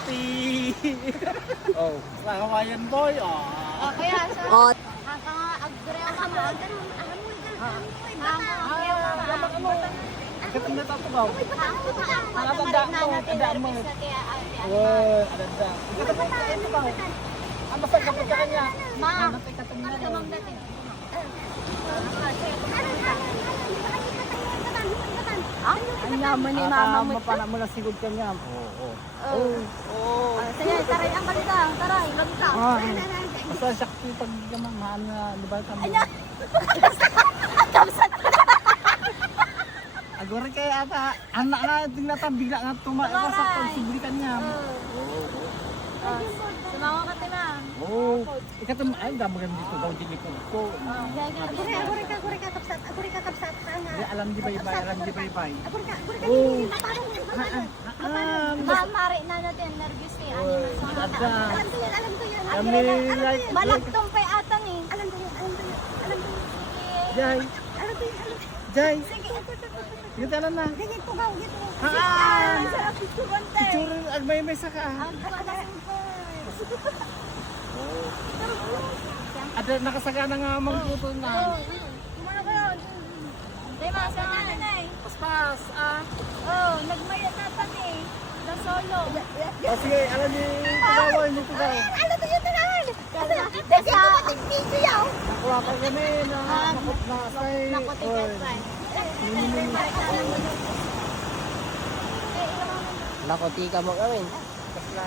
Party! Oh, sa Hawaiian boy, oh. Kaya sa... Oh, Agdre ako na. Katong na tato ba? Tanda mo. Wow, adanda. Katong na ito ba? Ang basta kapag ka kanya. Ma, Katong na. tumang natin. Ang yaman ni mama mo. Mapana mo na sigod ka niya. Oo. Oh. Sige, taray ang balita. Taray, balita. Basta sakti pag mahal na, di ba? Agora kay ata, anak nga, tingnan ta, bigla nga tumakas sa pagsibulikan niya. Sumawa ka, Tima. Oo. Ikatam, ay, damagan dito daw, dinikog ko. aguri ka kapsat. Di, alam di bay-bay, alam di bay-bay. Aguri ka. Oo. Mahal, mari na natin. Nervous ni Ani. Ada. Alam ko yan. Kami like, Balagtong pa atan eh. Alam ko yan. Jai, Alam ko yan. Jai. Kita na na. Ganyan po gaw, gito. Haan. Sarap picturean tayo. Picture, agmay-may saka. Ada nakasagana nga magluto na. Kumano ka yun? Tima, sa nanay. Paspas, ah. Oh, nagmayat natin eh. Na solo. O sige, alam niyo, tugawan niyo tugaw. Ano to yun tanan? Desa. Video yaw. Nakuha pa kami na nakot na kay. Nakotigas pa. Nakoti ka mo gawin. Kasla,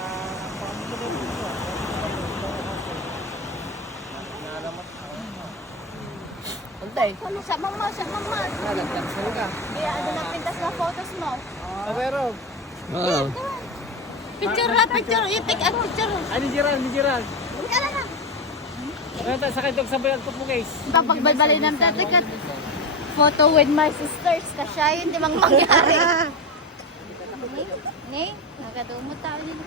Untay. Sa mama. Nalaglag ka. Kaya ano na pintas na photos mo? pero. Oo. Picture. You take a picture. Ay, ni Gerald. Ano tayo, sakay dog sa bayag ko po guys. Papagbalbalay ng tatikat. Photo with my sisters. Kasya yun, di mang mangyari. Ni? Nagadumot tao dito.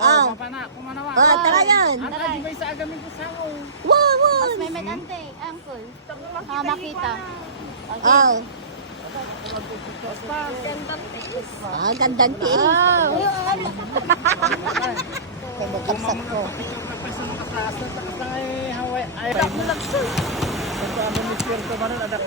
Oh, mapana, kumanawa. Tara yan. Ang kaji ba sa agamin ko sa ako? Mas may medante, uncle. Makita. Oh. Paspas. Gandang tiis. Kaya kapsat ko. Kapasa ng kasaas na takas na ay Hawaii. Ay, ito ang minister ko man, anak.